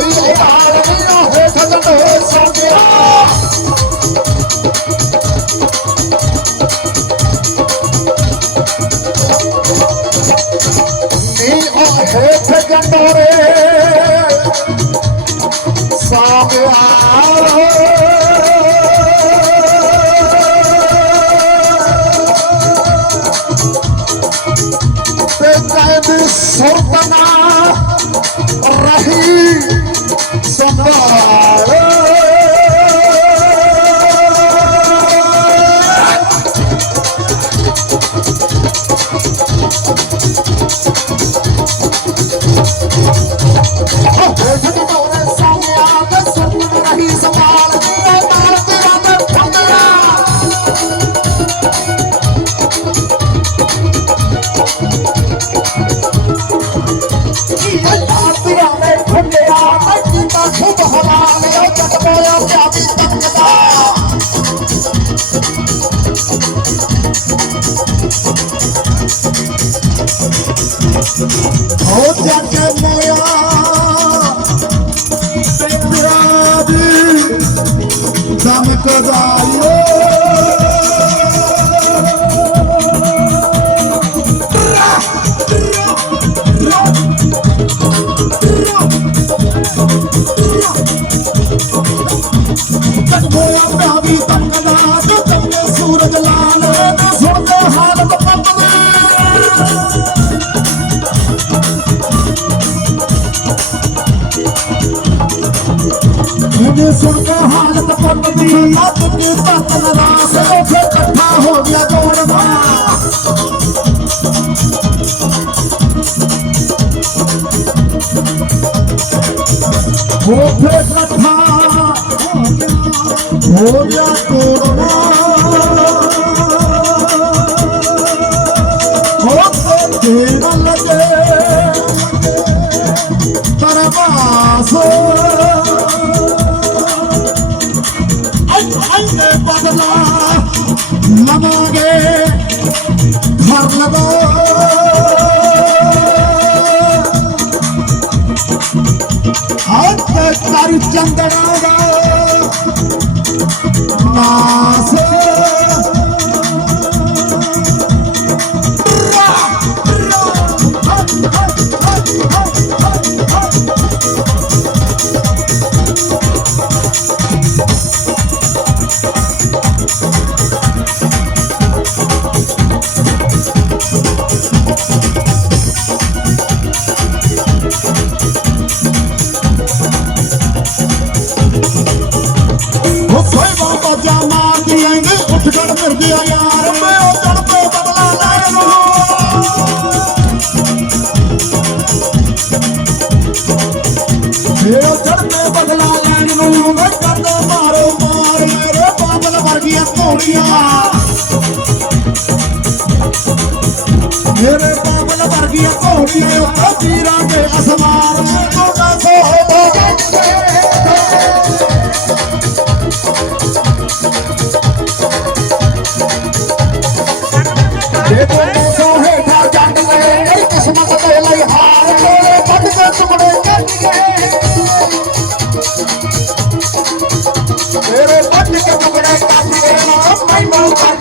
ਸੰਭਾਲ ਨੀਓ ਹੇਠ ਜੰਡੋਰ ਸੋਗਿਆ ਨੀ ਉਹ ਹੇਠ ਜੰਡੋਰੇ ਸਾਗਿਆ ਤੇ ਕਾਇਦ ਸੁਰਤਨਾ ਦਮਕਦਾ ਏ ਕਟਮੋਇਆ ਪਿਆ ਵੀ ਹਾਲਤ ਪੱਟਦੀ ਮੱਤ ਦੀ ਤੱਕ ਨਰਾਸ ਉੱਥੇ ਇਕੱਠਾ ਹੋ ਗਿਆ ਜੋੜਵਾ ਉੱਥੇ ਇਕੱਠਾ ਹੋ ਗਿਆ ਜੋੜਵਾ ਲਵਾਂਗੇ ਘਰ ਲਵੋ ਹੱਥ ਕਰ ਚੰਦਣਾ ਬਾਬਾ ਜਾ ਉੱਠ ਫਿਰਦੀ ਆ ਯਾਰ। ਮੈਂ ਉਹ ਤੇ ਬਦਲਾ ਲੈਣ ਨੂੰ ਏ ਉਹ ਤੇ ਬਦਲਾ ਲੈਣ ਨੂੰ ਮੈਂ ਕਰਦੇ ਮਾਰੋ ਮਾਰ ਮੇਰੇ ਬਾਬਲ ਵਰਗੀਆਂ ਘੋੜੀਆਂ ਮੇਰੇ ਬਾਬਲ ਵਰਗੀਆਂ ਘੋੜੀਆਂ ਉਹ ਵੀਰਾਂ ਦੇ ਅਸਮਾਨ। ਗਏ ਦੇ ਲਈ ਹਾਰ ਕੋਲੇ ਵੱਢ ਕੇ ਟੁਕੜੇ ਕੱਢ ਗਏ ਤੇਰੇ ਵੱਢ ਕੇ ਟੁਕੜੇ ਕੱਢ ਗਏ ਮੈਨੂੰ ਕਰ